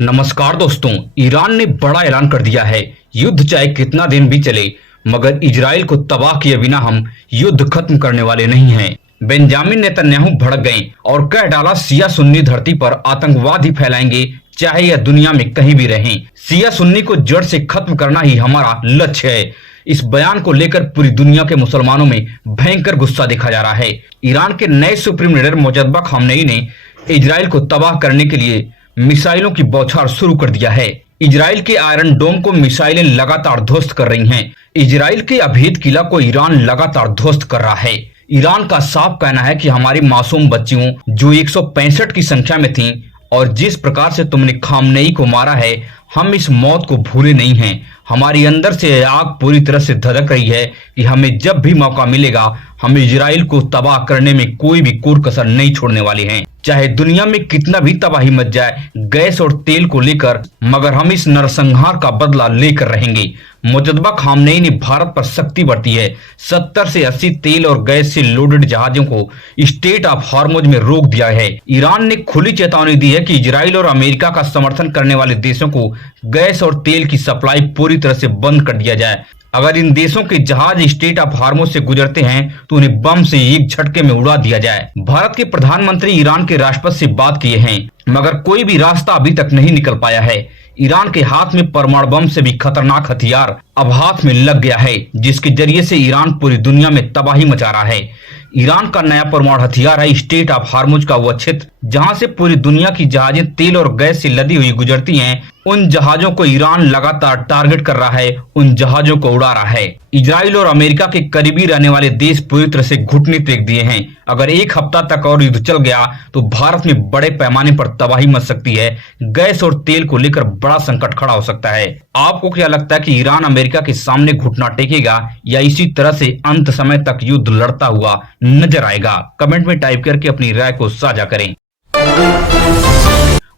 नमस्कार दोस्तों, ईरान ने बड़ा ऐलान कर दिया है। युद्ध चाहे कितना दिन भी चले, मगर इजराइल को तबाह किए बिना हम युद्ध खत्म करने वाले नहीं हैं। बेंजामिन नेतन्याहू भड़क गए और कह डाला, शिया सुन्नी धरती पर आतंकवाद ही फैलाएंगे, चाहे यह दुनिया में कहीं भी रहें। शिया सुन्नी को जड़ से खत्म करना ही हमारा लक्ष्य है। इस बयान को लेकर पूरी दुनिया के मुसलमानों में भयंकर गुस्सा देखा जा रहा है। ईरान के नए सुप्रीम लीडर मुजद्दबा खामनेई ने इजराइल को तबाह करने के लिए मिसाइलों की बौछार शुरू कर दिया है। इजराइल के आयरन डोम को मिसाइलें लगातार ध्वस्त कर रही हैं। इजराइल के अभेद किला को ईरान लगातार ध्वस्त कर रहा है। ईरान का साफ कहना है कि हमारी मासूम बच्चियों जो 165 की संख्या में थीं और जिस प्रकार से तुमने खामनेई को मारा है, हम इस मौत को भूले नहीं हैं। हमारी अंदर से आग पूरी तरह से धधक रही है कि हमें जब भी मौका मिलेगा हम इजराइल को तबाह करने में कोई भी कोर कसर नहीं छोड़ने वाले हैं। चाहे दुनिया में कितना भी तबाही मच जाए गैस और तेल को लेकर, मगर हम इस नरसंहार का बदला लेकर रहेंगे। मुजद्दबा खामनेई ने भारत पर सख्ती बरती है। 70 से 80 तेल और गैस से लोडेड जहाजों को स्टेट ऑफ हॉर्मुज में रोक दिया है। ईरान ने खुली चेतावनी दी है कि इजराइल और अमेरिका का समर्थन करने वाले देशों को गैस और तेल की सप्लाई पूरी तरह से बंद कर दिया जाए। अगर इन देशों के जहाज स्टेट ऑफ हॉर्मुज से गुजरते हैं तो उन्हें बम से एक झटके में उड़ा दिया जाए। भारत के प्रधानमंत्री ईरान के राष्ट्रपति से बात किए हैं, मगर कोई भी रास्ता अभी तक नहीं निकल पाया है। ईरान के हाथ में परमाणु बम से भी खतरनाक हथियार अब हाथ में लग गया है, जिसके जरिए से ईरान पूरी दुनिया में तबाही मचा रहा है। ईरान का नया परमाणु हथियार है स्टेट ऑफ हॉर्मुज का वो क्षेत्र जहां से पूरी दुनिया की जहाजें तेल और गैस से लदी हुई गुजरती हैं। उन जहाजों को ईरान लगातार टारगेट कर रहा है, उन जहाजों को उड़ा रहा है। इजराइल और अमेरिका के करीबी रहने वाले देश पूरी तरह से घुटने टेक दिए हैं। अगर एक हफ्ता तक और युद्ध चल गया तो भारत में बड़े पैमाने पर तबाही मच सकती है। गैस और तेल को लेकर बड़ा संकट खड़ा हो सकता है। आपको क्या लगता है कि ईरान अमेरिका के सामने घुटना टेकेगा या इसी तरह से अंत समय तक युद्ध लड़ता हुआ नजर आएगा? कमेंट में टाइप करके अपनी राय को साझा करें।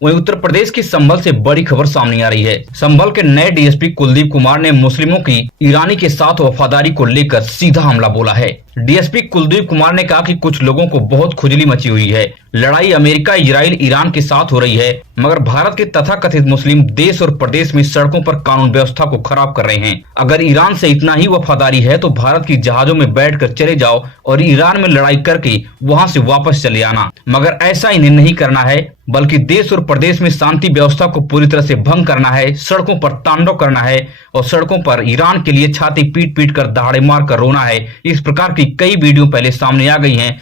वहीं उत्तर प्रदेश के संभल से बड़ी खबर सामने आ रही है। संभल के नए डीएसपी कुलदीप कुमार ने मुस्लिमों की ईरानी के साथ वफादारी को लेकर सीधा हमला बोला है। डीएसपी कुलदीप कुमार ने कहा कि कुछ लोगों को बहुत खुजली मची हुई है। लड़ाई अमेरिका, इजराइल, ईरान के साथ हो रही है, मगर भारत के तथाकथित मुस्लिम देश और प्रदेश में सड़कों पर कानून व्यवस्था को खराब कर रहे हैं। अगर ईरान से इतना ही वफादारी है तो भारत की जहाजों में बैठकर चले जाओ और ईरान में लड़ाई करके वहां से वापस चले आना। मगर ऐसा इन्हें नहीं करना है, बल्कि देश और प्रदेश में शांति व्यवस्था को पूरी तरह से भंग करना है, सड़कों पर तांडव करना है और सड़कों पर ईरान के लिए छाती पीट पीट कर दहाड़े मार कर रोना है। इस प्रकार की कई वीडियो पहले सामने आ गई हैं।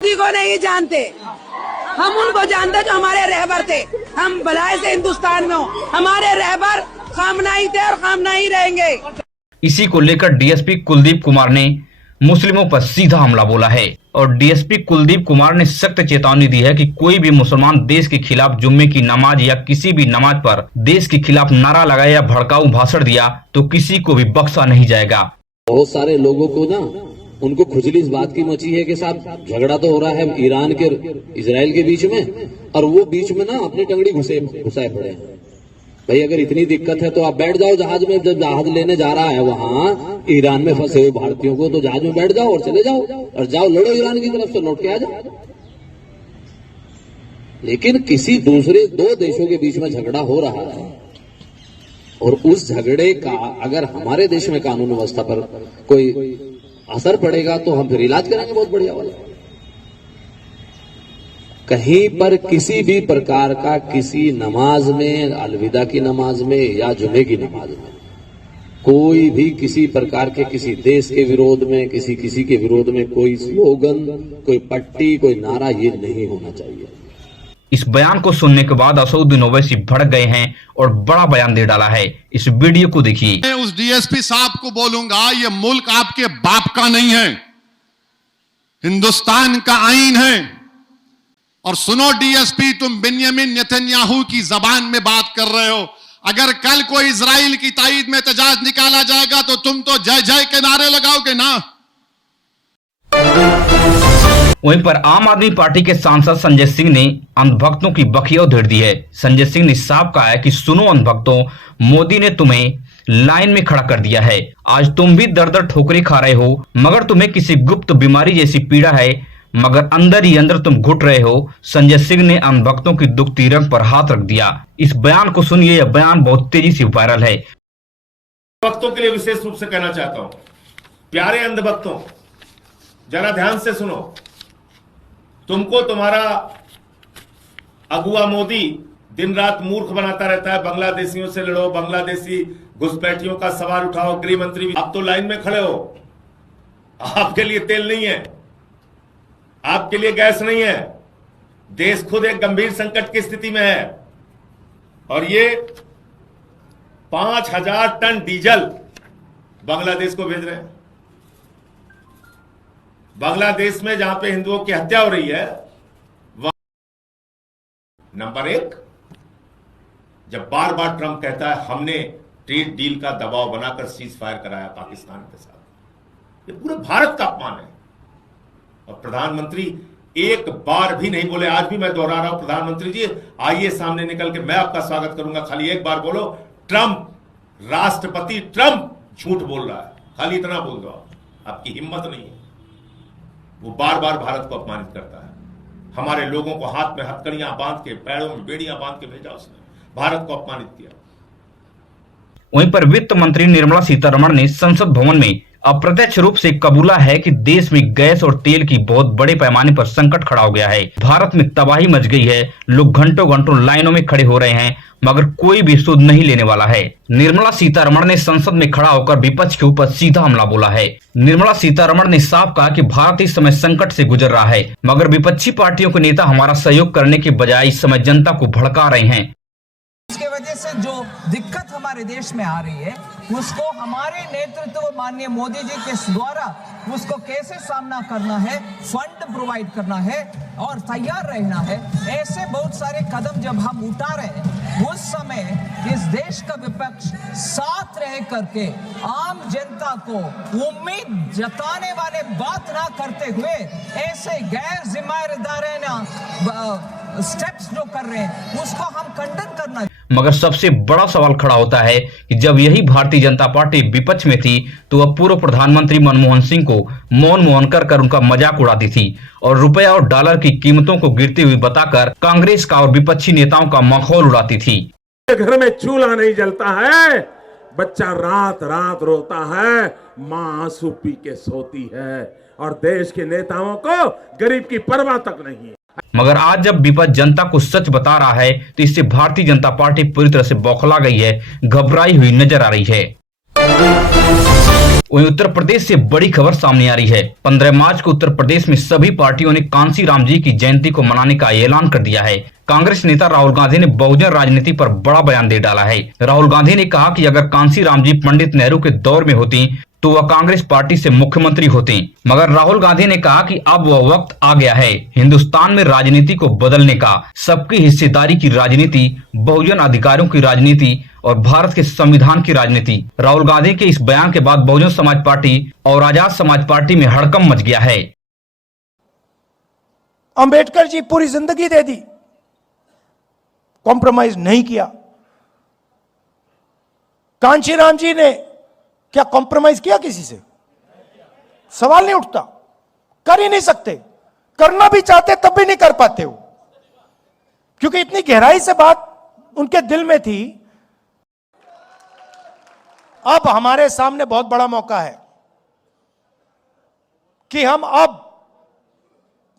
को नहीं जानते, हम उनको जानते जो हमारे रहबर थे। हम भलाई से हिंदुस्तान में हो, हमारे रहबर खामनेई थे और खामनेई रहेंगे। इसी को लेकर डीएसपी कुलदीप कुमार ने मुस्लिमों पर सीधा हमला बोला है और डीएसपी कुलदीप कुमार ने सख्त चेतावनी दी है कि कोई भी मुसलमान देश के खिलाफ जुम्मे की नमाज या किसी भी नमाज पर देश के खिलाफ नारा लगाया या भड़काऊ भाषण दिया तो किसी को भी बख्शा नहीं जाएगा। बहुत सारे लोगों को ना उनको खुजली इस बात की मची है कि साहब झगड़ा तो हो रहा है ईरान के इजराइल के बीच में और वो बीच में ना अपनी टंगड़ी घुसाए पड़े हैं। भाई अगर इतनी दिक्कत है तो आप बैठ जाओ जहाज में। जब जहाज लेने जा रहा है वहां ईरान में फंसे हुए भारतीयों को, तो जहाज में बैठ जाओ और चले जाओ और जाओ लड़ो ईरान की तरफ से, लौट के आ जाओ। लेकिन किसी दूसरे दो देशों के बीच में झगड़ा हो रहा है और उस झगड़े का अगर हमारे देश में कानून व्यवस्था पर कोई असर पड़ेगा तो हम फिर इलाज कराएंगे बहुत बढ़िया वाला। कहीं पर किसी भी प्रकार का किसी नमाज में, अलविदा की नमाज में या जुमे की नमाज में कोई भी किसी प्रकार के किसी देश के विरोध में, किसी के विरोध में कोई स्लोगन, कोई पट्टी, कोई नारा ये नहीं होना चाहिए। इस बयान को सुनने के बाद असदुद्दीन ओवैसी भड़क गए हैं और बड़ा बयान दे डाला है। इस वीडियो को देखिए। मैं उस डीएसपी साहब को बोलूंगा, ये मुल्क आपके बाप का नहीं है, हिंदुस्तान का आईन है। और सुनो डीएसपी, तुम बेंजामिन नेतन्याहू की जबान में बात कर रहे हो। अगर कल कोई इजराइल की ताईद में एहतजाज निकाला जाएगा तो तुम तो जय जय के नारे लगाओगे ना। वहीं पर आम आदमी पार्टी के सांसद संजय सिंह ने अंधभक्तों की बखिया उधेड़ दी है। संजय सिंह ने साफ कहा है कि सुनो अंधभक्तों, मोदी ने तुम्हें लाइन में खड़ा कर दिया है। आज तुम भी दर दर ठोकरें खा रहे हो, मगर तुम्हें किसी गुप्त बीमारी जैसी पीड़ा है, मगर अंदर ही अंदर तुम घुट रहे हो। संजय सिंह ने अंधभक्तों की दुखती रंग पर हाथ रख दिया। इस बयान को सुनिए, यह बयान बहुत तेजी से वायरल है। भक्तों के लिए विशेष रूप से कहना चाहता हूं, प्यारे अंधभक्तों, जरा ध्यान से सुनो। तुमको तुम्हारा अगुआ मोदी दिन रात मूर्ख बनाता रहता है। बांग्लादेशियों से लड़ो, बांग्लादेशी घुसपैठियों का सवाल उठाओ। गृह मंत्री भी आप तो लाइन में खड़े हो, आपके लिए तेल नहीं है, आपके लिए गैस नहीं है। देश खुद एक गंभीर संकट की स्थिति में है और ये 5,000 टन डीजल बांग्लादेश को भेज रहे हैं। बांग्लादेश में जहां पे हिंदुओं की हत्या हो रही है, वह नंबर 1, जब बार बार ट्रंप कहता है हमने ट्रेड डील का दबाव बनाकर सीज फायर कराया पाकिस्तान के साथ, ये पूरे भारत का अपमान है। और प्रधानमंत्री एक बार भी नहीं बोले। आज भी मैं दोहरा रहा हूं, प्रधानमंत्री जी आइए सामने निकल के, मैं आपका स्वागत करूंगा। खाली एक बार बोलो, ट्रंप, राष्ट्रपति ट्रंप झूठ बोल रहा है, खाली इतना बोल दो। आपकी हिम्मत नहीं है। वो बार बार भारत को अपमानित करता है। हमारे लोगों को हाथ में हथकड़ियां बांध के, पैरों में बेड़ियां बांध के भेजा उसने, भारत को अपमानित किया। वहीं पर वित्त मंत्री निर्मला सीतारमण ने संसद भवन में अप्रत्यक्ष रूप से कबूला है कि देश में गैस और तेल की बहुत बड़े पैमाने पर संकट खड़ा हो गया है। भारत में तबाही मच गई है। लोग घंटों घंटों लाइनों में खड़े हो रहे हैं, मगर कोई भी सुध नहीं लेने वाला है। निर्मला सीतारमण ने संसद में खड़ा होकर विपक्ष के ऊपर सीधा हमला बोला है। निर्मला सीतारमण ने साफ कहा कि भारत इस समय संकट से गुजर रहा है, मगर विपक्षी पार्टियों के नेता हमारा सहयोग करने के बजाय इस समय जनता को भड़का रहे हैं। इसके वजह से जो दिक्कत हमारे देश में आ रही है, उसको हमारे नेतृत्व माननीय मोदी जी के द्वारा उसको कैसे सामना करना है, फंड प्रोवाइड करना है और तैयार रहना है। ऐसे बहुत सारे कदम जब हम उठा रहे हैं, उस समय इस देश का विपक्ष साथ रह करके आम जनता को उम्मीद जताने वाले बात ना करते हुए ऐसे गैर जिम्मेदाराना स्टेप्स जो कर रहे हैं, उसको हम खंडन करना। मगर सबसे बड़ा सवाल खड़ा होता है कि जब यही भारतीय जनता पार्टी विपक्ष में थी तो वह पूर्व प्रधानमंत्री मनमोहन सिंह को मौन मोहन कर उनका मजाक उड़ाती थी और रुपया और डॉलर की कीमतों को गिरती हुई बताकर कांग्रेस का और विपक्षी नेताओं का मखौल उड़ाती थी। घर में चूल्हा नहीं जलता है, बच्चा रात रात रोता है, माँ आंसू पी के सोती है और देश के नेताओं को गरीब की परवाह तक नहीं है। मगर आज जब विपक्ष जनता को सच बता रहा है तो इससे भारतीय जनता पार्टी पूरी तरह से बौखला गई है, घबराई हुई नजर आ रही है। वहीं उत्तर प्रदेश से बड़ी खबर सामने आ रही है। 15 मार्च को उत्तर प्रदेश में सभी पार्टियों ने कांसी राम जी की जयंती को मनाने का ऐलान कर दिया है। कांग्रेस नेता राहुल गांधी ने बहुजन राजनीति पर बड़ा बयान दे डाला है। राहुल गांधी ने कहा कि अगर कांसी राम जी पंडित नेहरू के दौर में होती तो वह कांग्रेस पार्टी से मुख्यमंत्री होते। मगर राहुल गांधी ने कहा कि अब वह वक्त आ गया है हिंदुस्तान में राजनीति को बदलने का, सबकी हिस्सेदारी की राजनीति, बहुजन अधिकारों की राजनीति और भारत के संविधान की राजनीति। राहुल गांधी के इस बयान के बाद बहुजन समाज पार्टी और आजाद समाज पार्टी में हड़कंप मच गया है। अंबेडकर जी पूरी जिंदगी दे दी, कॉम्प्रोमाइज नहीं किया। कांशीराम जी ने क्या कॉम्प्रोमाइज किया किसी से? सवाल नहीं उठता, कर ही नहीं सकते। करना भी चाहते तब भी नहीं कर पाते हो, क्योंकि इतनी गहराई से बात उनके दिल में थी। अब हमारे सामने बहुत बड़ा मौका है कि हम अब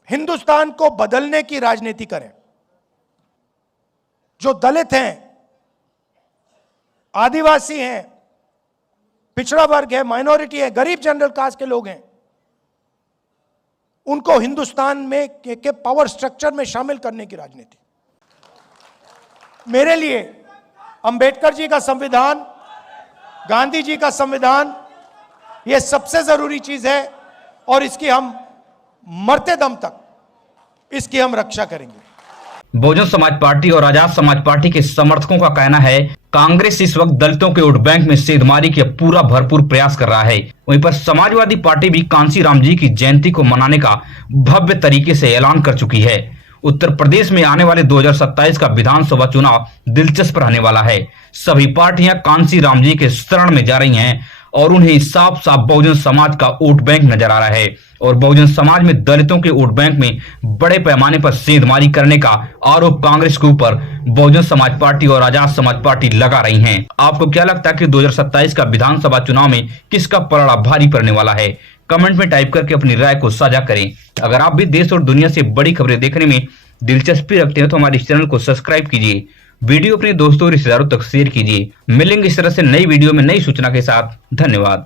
हिंदुस्तान को बदलने की राजनीति करें। जो दलित हैं, आदिवासी हैं, पिछड़ा वर्ग है, माइनॉरिटी है, गरीब जनरल कास्ट के लोग हैं, उनको हिंदुस्तान में के पावर स्ट्रक्चर में शामिल करने की राजनीति। मेरे लिए अंबेडकर जी का संविधान, गांधी जी का संविधान, यह सबसे जरूरी चीज है और इसकी हम मरते दम तक इसकी हम रक्षा करेंगे। बहुजन समाज पार्टी और आजाद समाज पार्टी के समर्थकों का कहना है कांग्रेस इस वक्त दलितों के वोट बैंक में सेंधमारी के पूरा भरपूर प्रयास कर रहा है। वहीं पर समाजवादी पार्टी भी कांसी राम जी की जयंती को मनाने का भव्य तरीके से ऐलान कर चुकी है। उत्तर प्रदेश में आने वाले 2027 का विधानसभा चुनाव दिलचस्प रहने वाला है। सभी पार्टियां कांसी राम जी के शरण में जा रही हैं और उन्हें साफ साफ बहुजन समाज का वोट बैंक नजर आ रहा है और बहुजन समाज में दलितों के वोट बैंक में बड़े पैमाने पर सेंधमारी करने का आरोप कांग्रेस के ऊपर बहुजन समाज पार्टी और आजाद समाज पार्टी लगा रही हैं। आपको क्या लगता है कि 2027 का विधानसभा चुनाव में किसका पलड़ा भारी पड़ने वाला है? कमेंट में टाइप करके अपनी राय को साझा करें। अगर आप भी देश और दुनिया से बड़ी खबरें देखने में दिलचस्पी रखते हैं तो हमारे इस चैनल को सब्सक्राइब कीजिए, वीडियो अपने दोस्तों और रिश्तेदारों तक शेयर कीजिए। मिलेंगे इस तरह से नई वीडियो में नई सूचना के साथ। धन्यवाद।